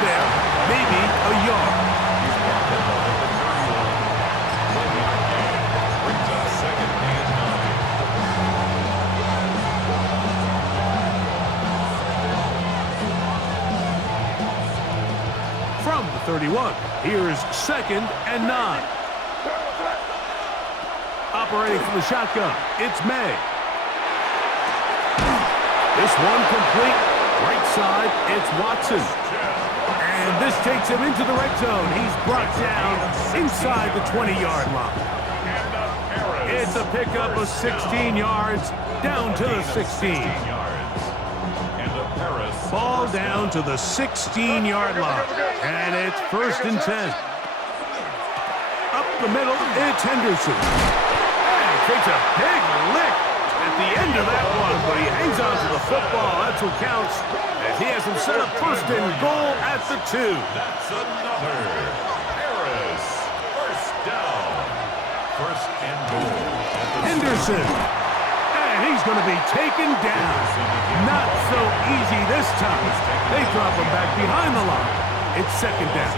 there, maybe a yard. Brings up 2nd and 9. From the 31, here's 2nd and 9. Operating from the shotgun, it's May. This one complete. Right side, it's Watson. And this takes him into the red zone. He's brought down inside the 20-yard line. It's a pickup of 16 yards down to the 16. Ball down to the 16-yard line. And it's 1st and 10. Up the middle, it's Henderson. And he takes a big lick at the end of that one, but he hangs on to the football. That's what counts, as he has him set up 1st and goal at the 2. That's another. Harris, 1st down. 1st and goal. Henderson. And he's going to be taken down. Not so easy this time. They drop him back behind the line. It's 2nd down.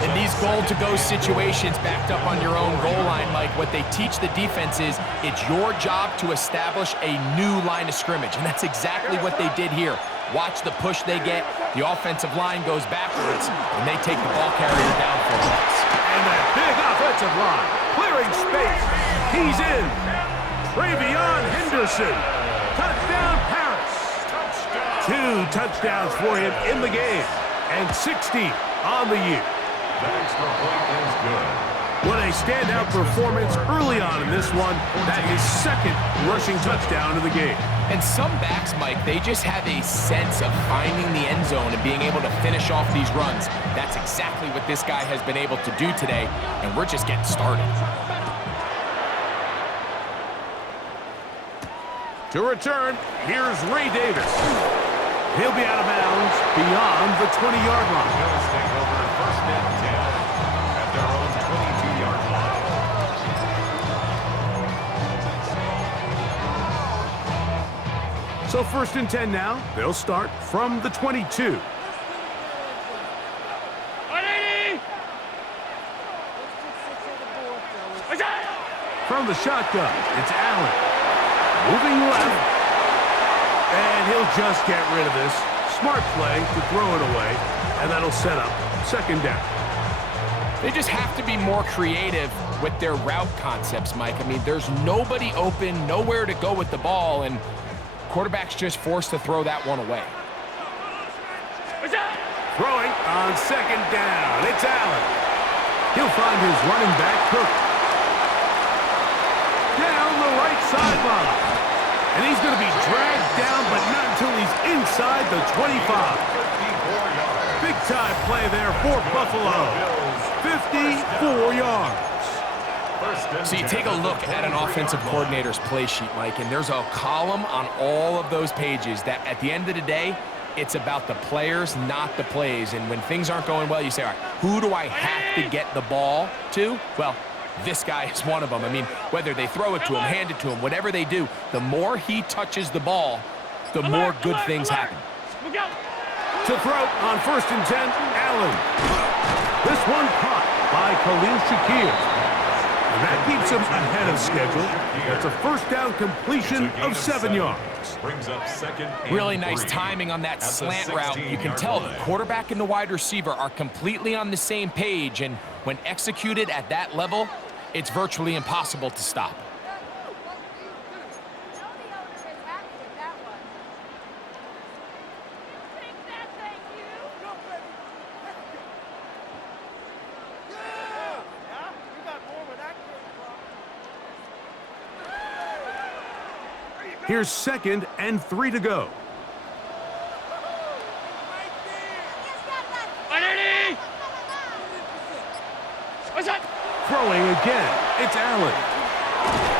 In these goal-to-go situations backed up on your own goal line, Mike, what they teach the defense is it's your job to establish a new line of scrimmage, and that's exactly what they did here. Watch the push they get. The offensive line goes backwards, and they take the ball carrier down for a loss. And that big offensive line clearing space. He's in. Travion Henderson. Touchdown, Paris. 2 touchdowns for him in the game, and 60 on the year. That extra point is good. What a standout performance early on in this one. That is 2nd rushing touchdown of the game. And some backs, Mike, they just have a sense of finding the end zone and being able to finish off these runs. That's exactly what this guy has been able to do today, and we're just getting started. To return, here's Ray Davis. He'll be out of bounds beyond the 20-yard line. Bills take over 1st and 10 at their own 22-yard line. So 1st and 10 now. They'll start from the 22. From the shotgun, it's Allen. Moving left. And he'll just get rid of this. Smart play to throw it away. And that'll set up 2nd down. They just have to be more creative with their route concepts, Mike. I mean, there's nobody open, nowhere to go with the ball, and quarterback's just forced to throw that one away. Throwing on 2nd down. It's Allen. He'll find his running back, Cook. Down the right sideline. And he's going to be dragged down, but not until he's inside the 25. Big-time play there for Buffalo. 54 yards. So you take a look at an offensive coordinator's play sheet, Mike, and there's a column on all of those pages that at the end of the day, it's about the players, not the plays. And when things aren't going well, you say, all right, who do I have to get the ball to? Well, this guy is one of them. I mean, whether they throw it to him, hand it to him, whatever they do, the more he touches the ball, the more good things happen. To throw on 1st and 10, Allen. This one caught by Khalil Shakir. And that keeps him ahead of schedule. That's a 1st down completion of 7 yards. Brings up 2nd and Really nice 3. timing on that At the slant route. You can 16-yard tell the line. quarterback and the wide receiver are completely on the same page, and when executed at that level, it's virtually impossible to stop. Here's 2nd and 3 to go. Throwing again, it's Allen.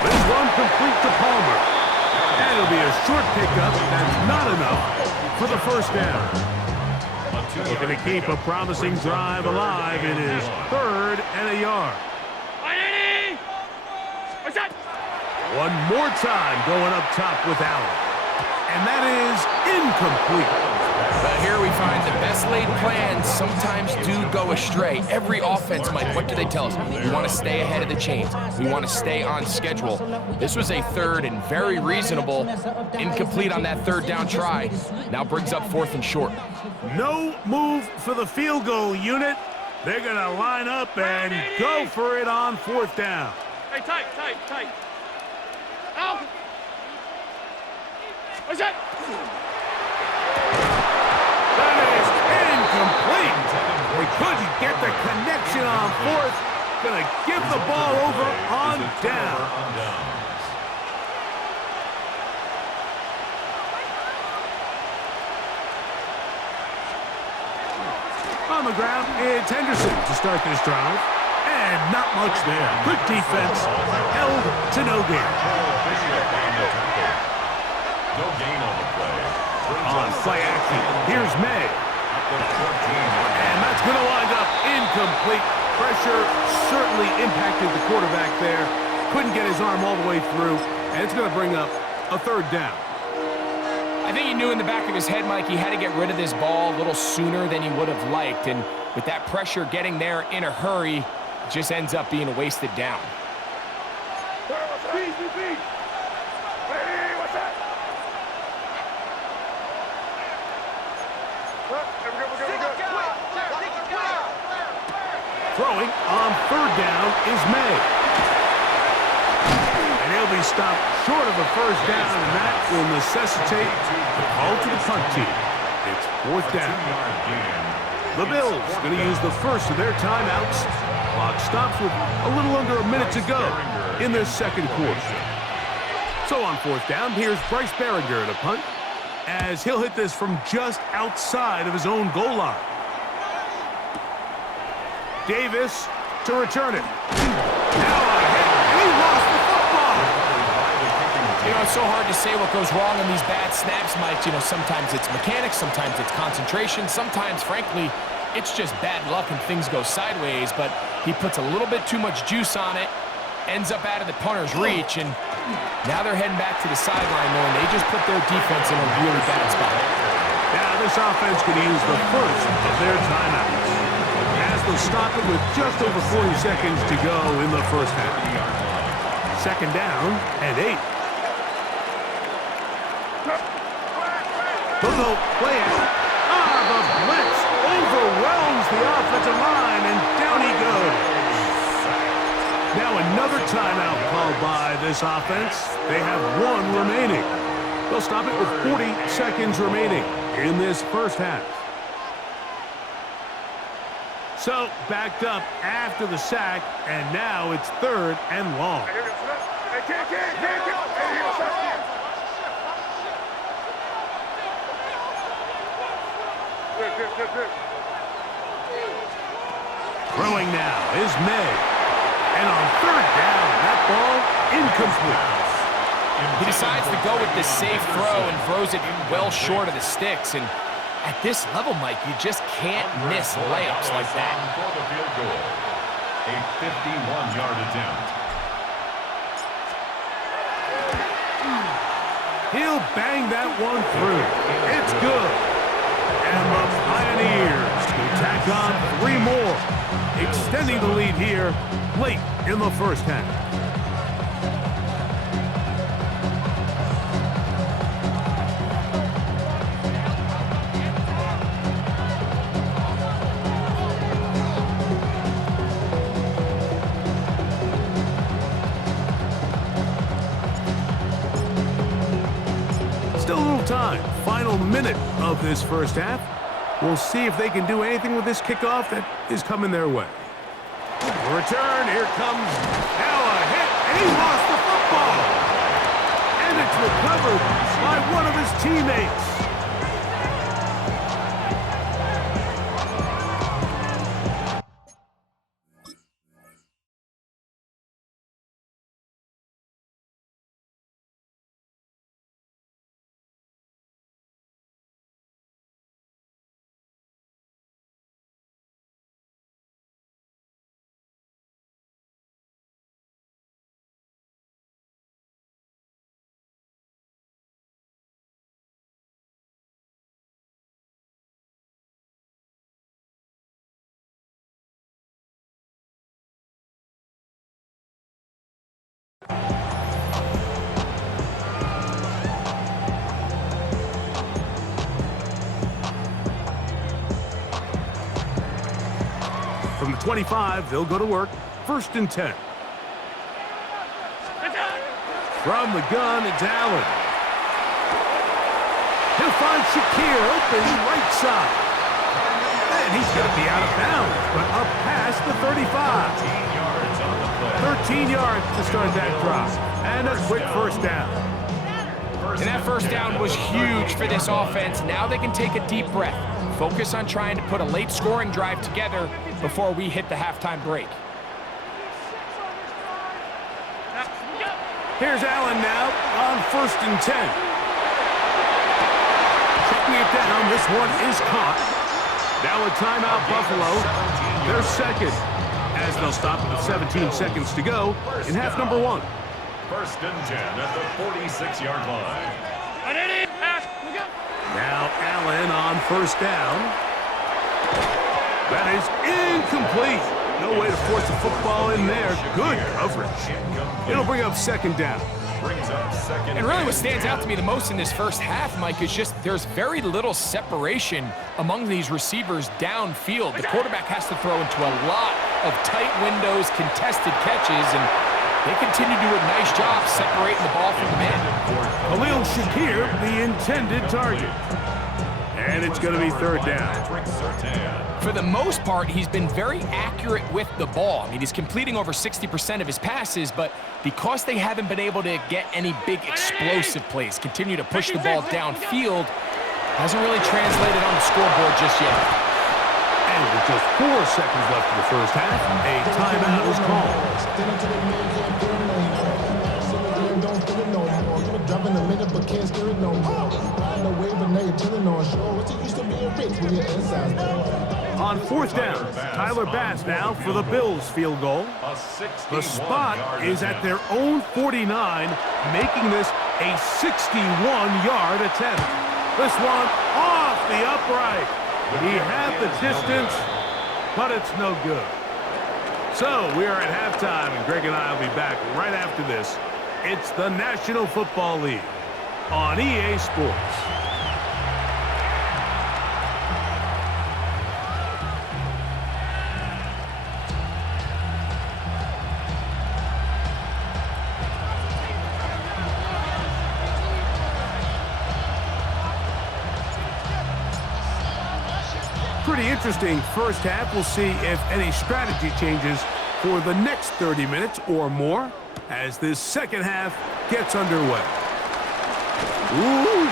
This one complete to Palmer. And it'll be a short pickup. That's not enough for the 1st down. Looking to keep a promising drive alive. It is 3rd and a yard. One more time going up top with Allen. And that is incomplete. But here we find the best laid plan chains sometimes do go astray. Every offense, Mike, what do they tell us? We want to stay ahead of the chains. We want to stay on schedule. This was a third and very reasonable, incomplete on that third down try. Now brings up 4th and short. No move for the field goal unit. They're going to line up and go for it on 4th down. Hey, tight. Out. What's that? That is incomplete. They couldn't get the connection on 4th. Going to give the ball over on down. On the ground, it's Henderson to start this drive. And not much there. Good defense, held to no gain. No gain on the play. On play action, here's May. And that's going to wind up incomplete. Pressure certainly impacted the quarterback there. Couldn't get his arm all the way through. And it's going to bring up a 3rd down. I think he knew in the back of his head, Mike, he had to get rid of this ball a little sooner than he would have liked. And with that pressure getting there in a hurry, it just ends up being a wasted down. Throwing on 3rd down is May. And he'll be stopped short of a 1st down, and that will necessitate a call to the punt team. It's 4th down. The Bills going to use the first of their timeouts. Clock stops with a little under a minute to go in this 2nd quarter. So on 4th down, here's Bryce Behringer to punt, as he'll hit this from just outside of his own goal line. Davis to return it. Now a hit. He lost the football. You know, it's so hard to say what goes wrong in these bad snaps, Mike. You know, sometimes it's mechanics, sometimes it's concentration, sometimes, frankly, it's just bad luck and things go sideways, but he puts a little bit too much juice on it, ends up out of the punter's reach, and now they're heading back to the sideline knowing they just put their defense in a really bad spot. Now this offense can use the first of their timeouts, as they'll stop it with just over 40 seconds to go in the 1st half. 2nd down and 8. They'll go play it. The blitz overwhelms the offensive line, and down he goes. Now another timeout called by this offense. They have 1 remaining. They'll stop it with 40 seconds remaining in this 1st half. So, backed up after the sack, and now it's 3rd and long. Throwing now is May. And on 3rd down, that ball incomplete. He decides to go with the safe throw and throws it well short of the sticks. And at this level, Mike, you just can't miss layups like that. For the field goal. A 51-yard attempt. He'll bang that one through. It's good. And the Pioneers will tack on 3 more, extending the lead here late in the 1st half. Still a little time. Final minute of this 1st half. We'll see if they can do anything with this kickoff that is coming their way. The return, here comes now a hit, and he lost the football. And it's recovered by one of his teammates. From the 25, they'll go to work. 1st and 10. From the gun, it's Allen. He'll find Shakir open right side. And he's going to be out of bounds, but up past the 35. 13 yards to start that drive. And a quick 1st down. And that 1st down was huge for this offense. Now they can take a deep breath. Focus on trying to put a late scoring drive together before we hit the halftime break. Here's Allen now on 1st and 10. Checking it down, this one is caught. Now a timeout, Buffalo. They're second, as they'll stop with 17 seconds to go in half number 1. 1st and 10 at the 46-yard line. Now Allen on 1st down. That is incomplete. No way to force the football in there. Good coverage. It'll bring up 2nd down. And really what stands out to me the most in this 1st half, Mike, is just there's very little separation among these receivers downfield. The quarterback has to throw into a lot of tight windows, contested catches, and they continue to do a nice job separating the ball from the man. Khalil Shakir, the intended target. And it's going to be 3rd down. For the most part, he's been very accurate with the ball. I mean, he's completing over 60% of his passes, but because they haven't been able to get any big explosive plays, continue to push the ball downfield, hasn't really translated on the scoreboard just yet. And with just 4 seconds left in the 1st half, a timeout was called. On 4th down, Tyler Bass now for the Bills field goal. The spot is at their own 49, making this a 61-yard attempt. This one off the upright. He had the distance, but it's no good. So we are at halftime, and Greg and I will be back right after this. It's the National Football League on EA Sports. Pretty interesting 1st half. We'll see if any strategy changes for the next 30 minutes or more as this 2nd half gets underway. Ooh.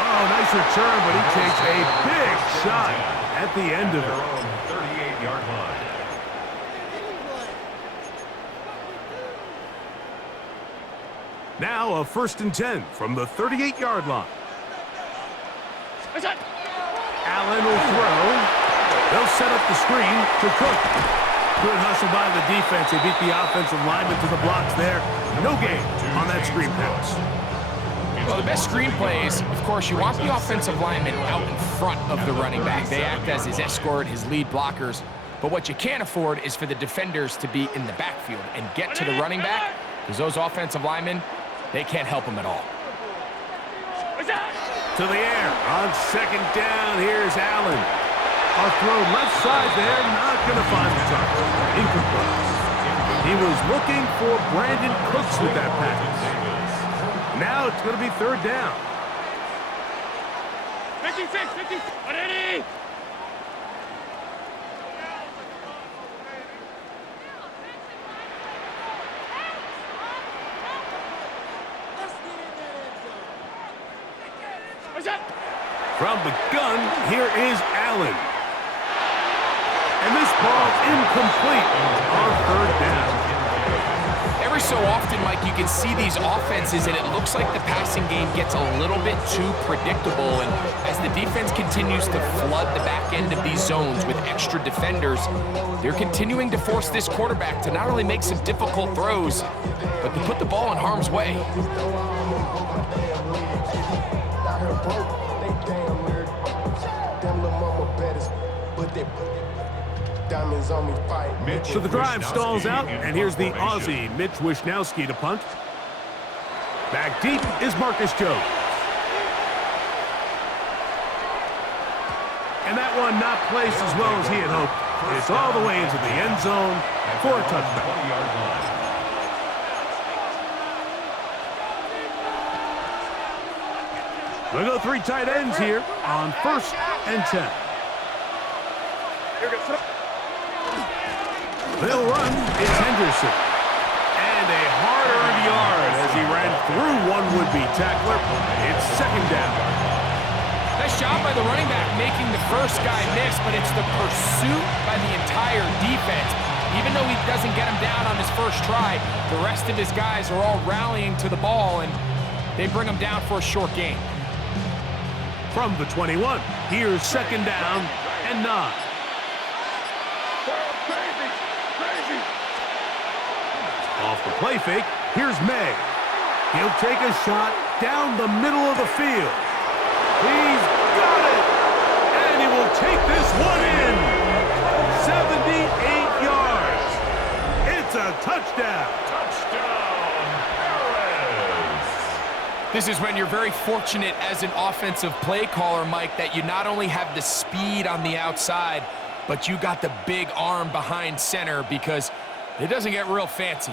Oh, nice return, but he takes a big shot at the end of it. 38-yard line. Now a 1st and 10 from the 38-yard line. Allen will throw. They'll set up the screen to Cook. Good hustle by the defense. They beat the offensive lineman to the blocks there. No gain on that screen pass. Well, the best screen plays, of course, you want the offensive lineman out in front of the running back. They act as his escort, his lead blockers. But what you can't afford is for the defenders to be in the backfield and get to the running back, because those offensive linemen, they can't help them at all. To the air on 2nd down. Here's Allen. A throw left side there, not going to find the target. Incomplete. He was looking for Brandon Cooks with that pass. Now it's going to be 3rd down. 56, ready? From the gun, here is Allen. And this ball incomplete on 3rd down. Every so often, Mike, you can see these offenses, and it looks like the passing game gets a little bit too predictable. And as the defense continues to flood the back end of these zones with extra defenders, they're continuing to force this quarterback to not only make some difficult throws, but to put the ball in harm's way. So the drive stalls out, and here's the Aussie, Mitch Wishnowsky, to punt. Back deep is Marcus Jones. And that one not placed as well as he had hoped. It's all the way into the end zone for a touchdown. 20-yard line. We'll go 3 tight ends here on 1st and 10. They'll run. It's Henderson. And a hard-earned yard as he ran through one would-be tackler. It's 2nd down. Nice job by the running back making the first guy miss, but it's the pursuit by the entire defense. Even though he doesn't get him down on his first try, the rest of his guys are all rallying to the ball, and they bring him down for a short gain. From the 21, here's 2nd down and 9. Off the play fake, here's May. He'll take a shot down the middle of the field. He's got it! And he will take this one in. 78 yards. It's a touchdown. This is when you're very fortunate as an offensive play caller, Mike, that you not only have the speed on the outside, but you got the big arm behind center, because it doesn't get real fancy.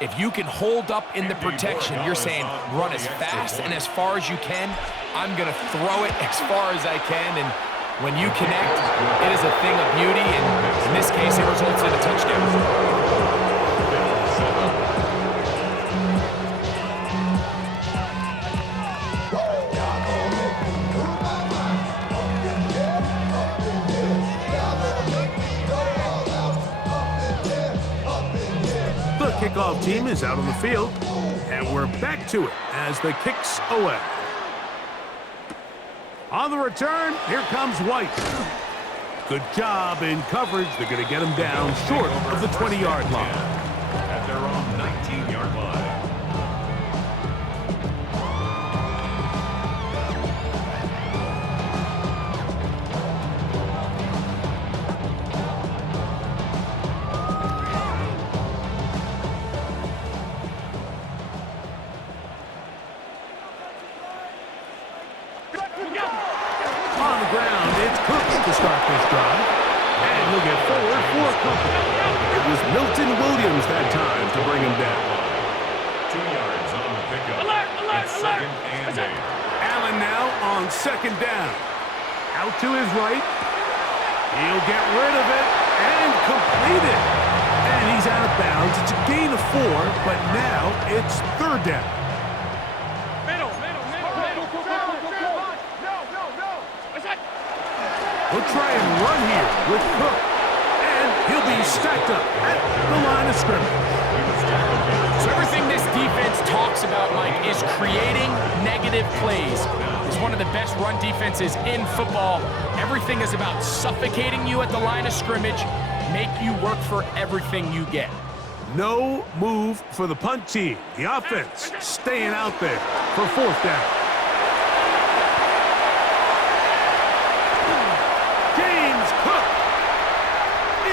If you can hold up in the protection, you're saying run as fast and as far as you can. I'm going to throw it as far as I can, and when you connect, it is a thing of beauty, and in this case, it results in a touchdown. The kickoff team is out on the field, and we're back to it as the kick's away. On the return, here comes White. Good job in coverage. They're going to get him down short of the 20-yard line. At their own 19-yard line. On the ground, it's Cook to start this drive. And he'll get forward for company. It was Milton Williams that time to bring him down. 2 yards on the pickup. It's 2nd and 8. Allen now on 2nd down. Out to his right. He'll get rid of it and complete it. And he's out of bounds. It's a gain of 4, but now it's 3rd down. He'll try and run here with Cook. And he'll be stacked up at the line of scrimmage. So everything this defense talks about, Mike, is creating negative plays. It's one of the best run defenses in football. Everything is about suffocating you at the line of scrimmage, make you work for everything you get. No move for the punt team. The offense staying out there for 4th down. James Cook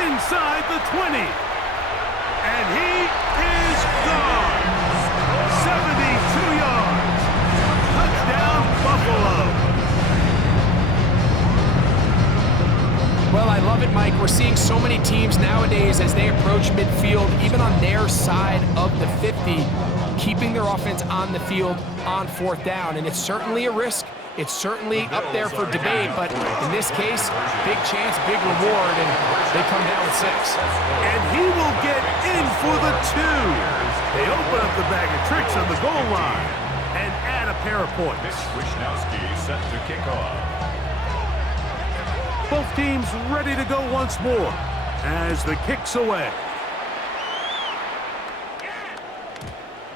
inside the 20. And he is gone. 72 yards. Touchdown, Buffalo. Well, I love it, Mike. We're seeing so many teams nowadays as they approach midfield, even on their side of the 50, keeping their offense on the field on 4th down. And it's certainly a risk. It's certainly up there for debate, but in this case, big chance, big reward, and they come down with 6. And he will get in for the 2. They open up the bag of tricks on the goal line and add a pair of points. Wisnowski set to kick off. Both teams ready to go once more as the kick's away.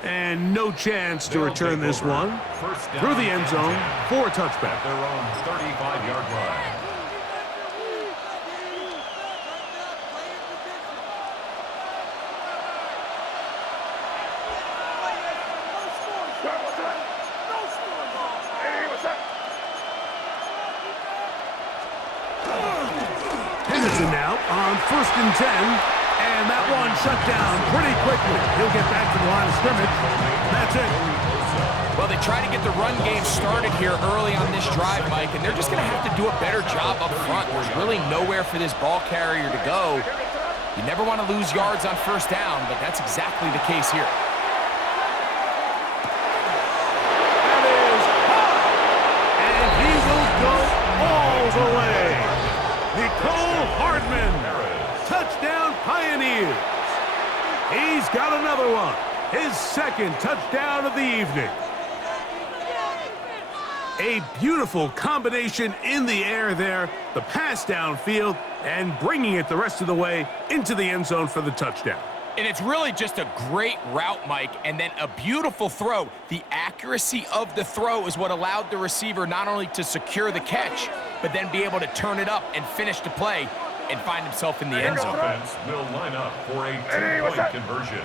And no chance to return this one through the end zone for a touchback. At their own 35-yard line. Henderson now on 1st and 10. And that one shut down pretty quickly. He'll get back to the line of scrimmage. That's it. Well, they try to get the run game started here early on this drive, Mike, and they're just going to have to do a better job up front. There's really nowhere for this ball carrier to go. You never want to lose yards on first down, but that's exactly the case here. That is hot, and he will go all the way. Nicole Hardman, touchdown Pioneers. He's got another one, his second touchdown of the evening. A beautiful combination in the air there, the pass downfield, and bringing it the rest of the way into the end zone for the touchdown. And it's really just a great route, Mike, and then a beautiful throw. The accuracy of the throw is what allowed the receiver not only to secure the catch, but then be able to turn it up and finish the play and find himself in the end zone. Offense will line up for a two-point conversion.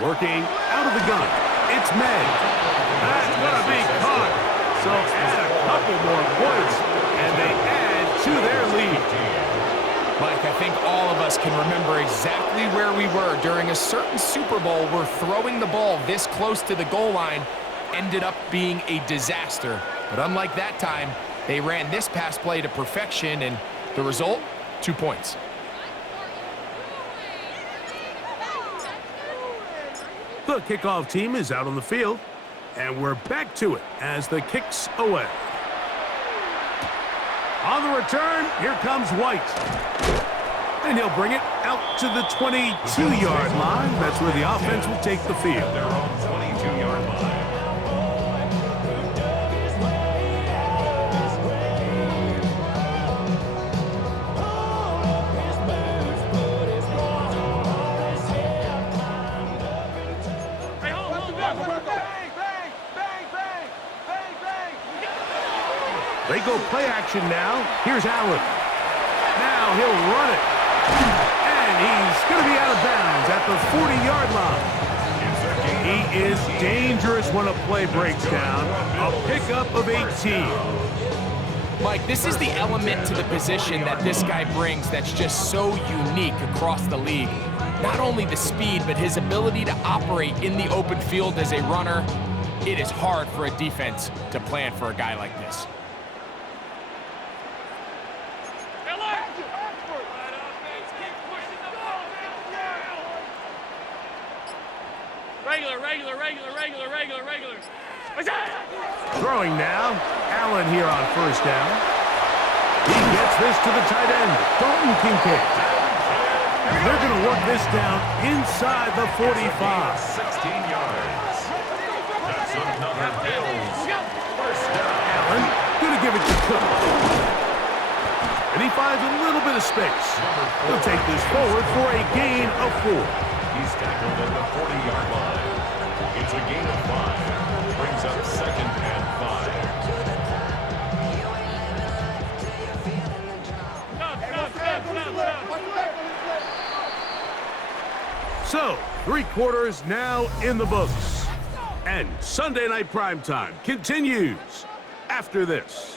Working out of the gun, it's May. That's going to be caught. So add a couple more points, and they add to their lead. Mike, I think all of us can remember exactly where we were during a certain Super Bowl where throwing the ball this close to the goal line ended up being a disaster. But unlike that time, they ran this pass play to perfection, and the result, 2 points. The kickoff team is out on the field, and we're back to it as the kick's away. On the return, here comes White. And he'll bring it out to the 22-yard line. That's where the offense will take the field. Their own 22-yard line. They go play action now. Here's Allen. Now he'll run it. And he's going to be out of bounds at the 40-yard line. He is dangerous when a play breaks down. A pickup of 18. Mike, this is the element to the position that this guy brings that's just so unique across the league. Not only the speed, but his ability to operate in the open field as a runner. It is hard for a defense to plan for a guy like this. Regular. Throwing now. Allen here on first down. He gets this to the tight end, Dalton Kincaid. They're going to work this down inside the 45. 16 yards. That's another Bills. First down. Allen going to give it to Cook. And he finds a little bit of space. He'll take this forward for a gain of 4. He's tackled at the 40-yard line. It's a gain of 5. Brings up 2nd and 5. So, 3 quarters now in the books. And Sunday Night Primetime continues after this.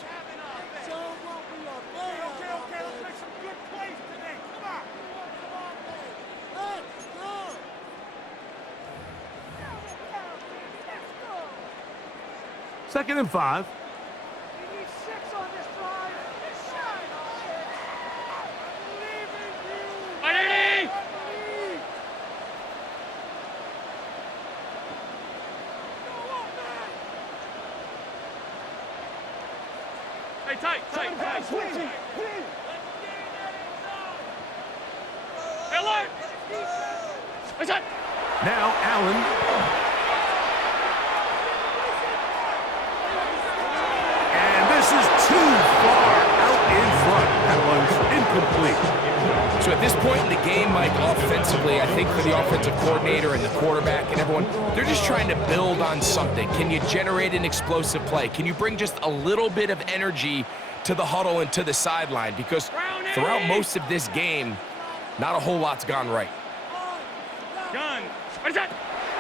Second and 5. Tight. Now Allen. And this is too far out in front. That one's incomplete. So at this point in the game, Mike, offensively, I think for the offensive coordinator and the quarterback and everyone, they're just trying to build on something. Can you generate an explosive play? Can you bring just a little bit of energy to the huddle and to the sideline? Because throughout most of this game, not a whole lot's gone right.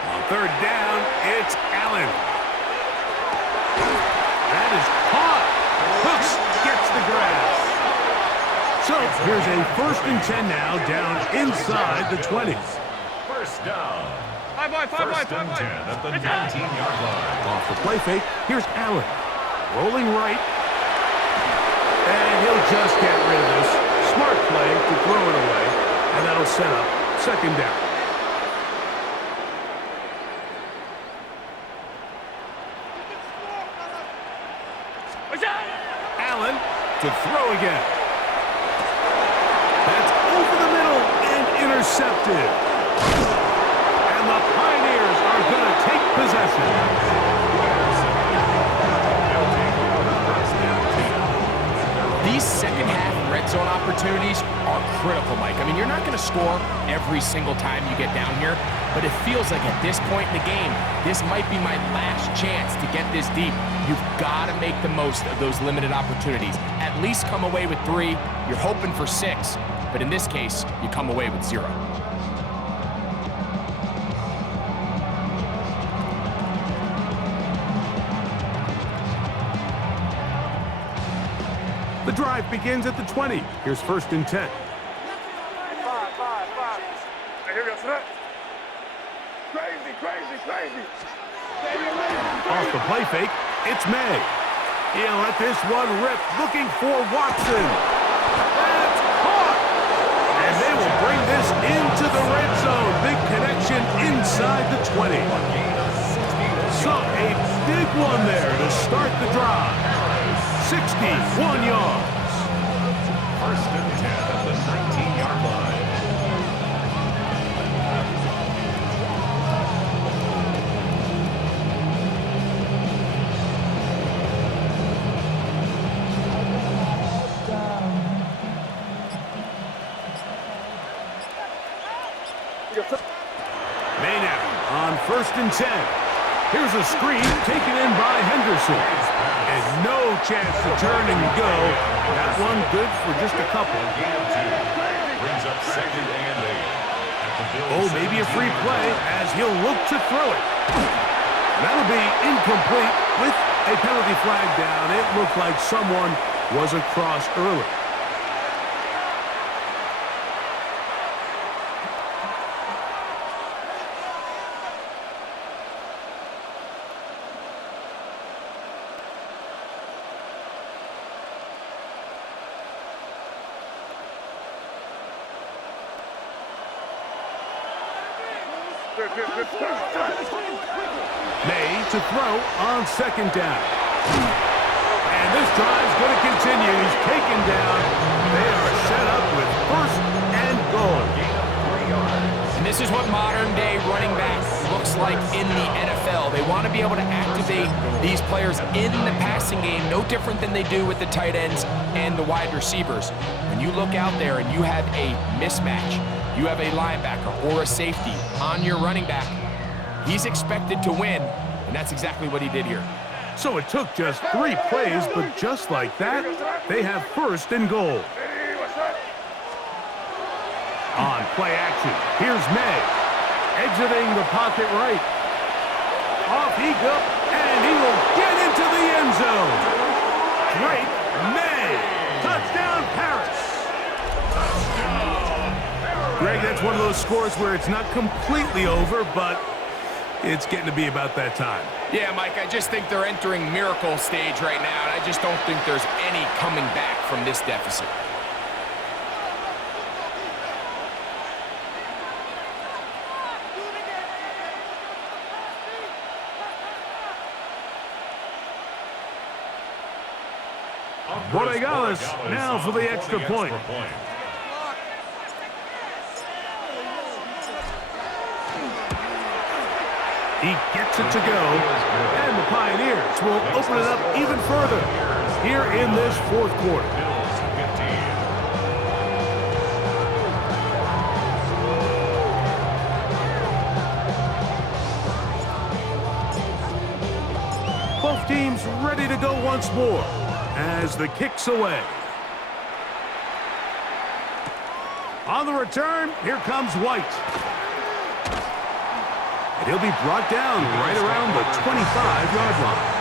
On third down, it's Allen. That is caught. Hooks gets the grab. So here's a 1st and 10 now, down inside the 20s. First down. First and 10 at the 19-yard line. Off the play fake, here's Allen. Rolling right. And he'll just get rid of this. Smart play to throw it away. And that'll set up second down. Allen to throw again. That's over the middle and intercepted. And the Pioneers are going to take possession. These second half red zone opportunities are critical, Mike. I mean, you're not going to score every single time you get down here, but it feels like at this point in the game, this might be my last chance to get this deep. You've got to make the most of those limited opportunities. At least come away with 3. You're hoping for 6, but in this case, you come away with 0. The drive begins at the 20. Here's first and 10. Hey, here we go, set. Crazy. Off the play fake, it's May. He'll let this one rip, looking for Watson. That's caught! And they will bring this into the red zone. Big connection inside the 20. So a big one there to start the drive. 61 yards. First and 10 at the 19-yard line. Maynard on first and 10. Here's a screen taken in by Henderson. And no chance to turn and go. That one good for just a couple. Brings up second and 8. Oh, maybe a free play as he'll look to throw it. That'll be incomplete with a penalty flag down. It looked like someone was across early. May to throw on second down. And this drive's going to continue. He's taken down. They are set up with first and goal. And this is what modern-day running back looks like in the NFL. They want to be able to activate these players in the passing game, no different than they do with the tight ends and the wide receivers. When you look out there and you have a mismatch, you have a linebacker or a safety on your running back, he's expected to win, and that's exactly what he did here. So it took just 3 plays, but just like that, they have first and goal. On play action, here's May. Exiting the pocket right. Off he goes, and he will get into the end zone. Drake May. Touchdown, Paris. Greg, that's one of those scores where it's not completely over, but it's getting to be about that time. Yeah, Mike, I just think they're entering miracle stage right now, and I just don't think there's any coming back from this deficit. Borregales now for the extra point. He gets it to go, and the Pioneers will open it up even further here in this fourth quarter. Both teams ready to go once more as the kick's away. On the return, here comes White. And he'll be brought down right around the 25-yard line.